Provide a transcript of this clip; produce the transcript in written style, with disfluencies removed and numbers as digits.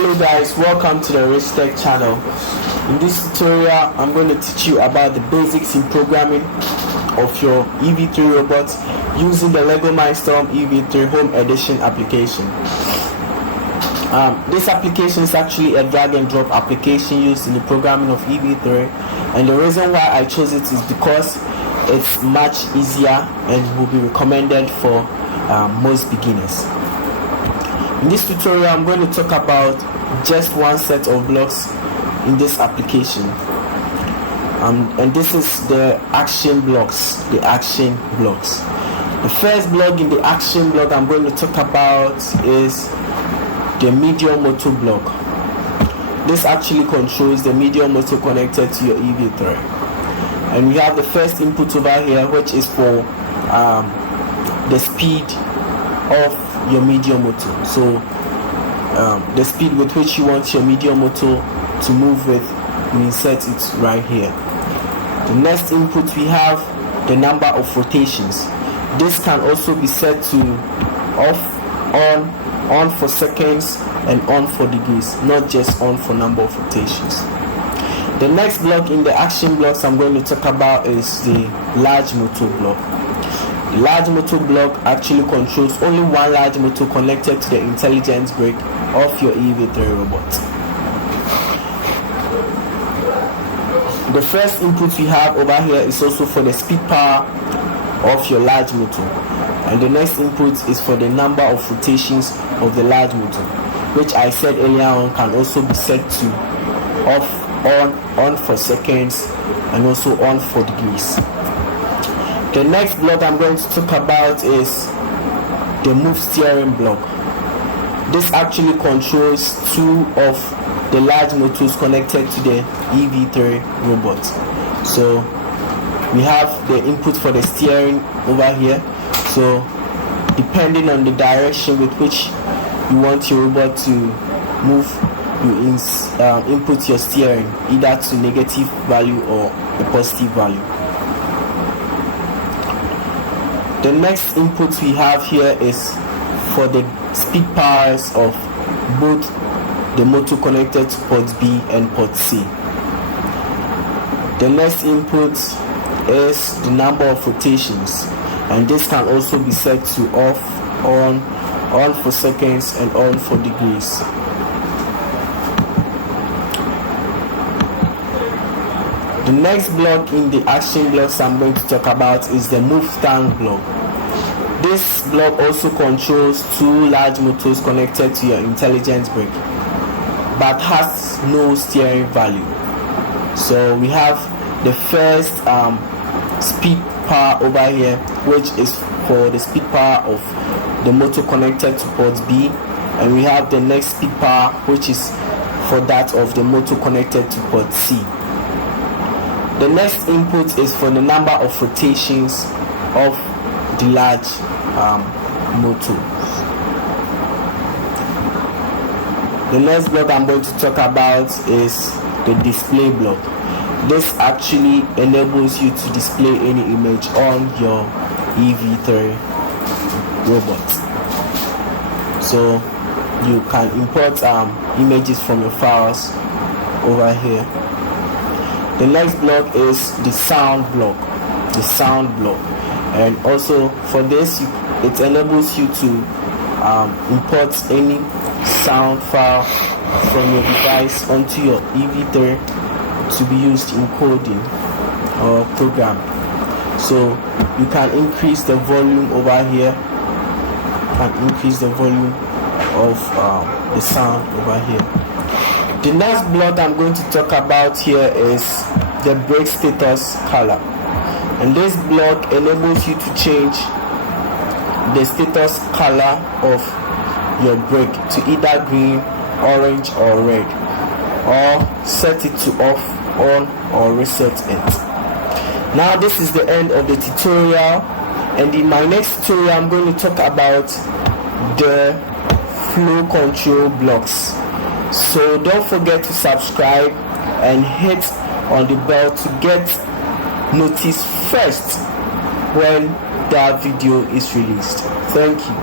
Hello guys, welcome to the Rich Tech channel. In this tutorial, I'm going to teach you about the basics in programming of your EV3 robot using the Lego Mindstorm EV3 Home Edition application. This application is actually a drag and drop application used in the programming of EV3, and the reason why I chose it is because it's much easier and will be recommended for most beginners. In this tutorial, I'm going to talk about just one set of blocks in this application, and this is the action blocks. The first block in the action block I'm going to talk about is the medium motor block. This actually controls the medium motor connected to your EV3, and we have the first input over here, which is for the speed of your medium motor. So the speed with which you want your medium motor to move with, we insert it right here. The next input, we have the number of rotations. This can also be set to off, on for seconds and on for degrees, not just on for number of rotations. The next block in the action blocks I'm going to talk about is the large motor block. The large motor block actually controls only one large motor connected to the intelligence brake of your EV3 robot. The first input we have over here is also for the speed power of your large motor, and the next input is for the number of rotations of the large motor, which I said earlier on can also be set to off, on for seconds, and also on for degrees. The next block I'm going to talk about is the move steering block. This actually controls two of the large motors connected to the EV3 robot. So we have the input for the steering over here. So depending on the direction with which you want your robot to move, you input your steering either to negative value or a positive value. The next input we have here is for the speed powers of both the motor connected to port B and port C. The next input is the number of rotations, and this can also be set to off, on for seconds and on for degrees. The next block in the action blocks I'm going to talk about is the move stand block. This block also controls two large motors connected to your intelligence brake, but has no steering value. So we have the first speed power over here, which is for the speed power of the motor connected to port B, and we have the next speed power, which is for that of the motor connected to port C. The next input is for the number of rotations of the large motor. The next block I'm going to talk about is the display block. This actually enables you to display any image on your EV3 robot. So you can import images from your files over here. The next block is the sound block. And also for this, it enables you to import any sound file from your device onto your EV3 to be used in coding or program. So you can increase the volume over here, increase the volume of the sound over here. The next block I'm going to talk about here is the brake status color, and this block enables you to change the status color of your brake to either green, orange or red, or set it to off, on, or reset it. Now this is the end of the tutorial, and in my next tutorial I'm going to talk about the flow control blocks. So don't forget to subscribe and hit on the bell to get noticed first when that video is released. Thank you.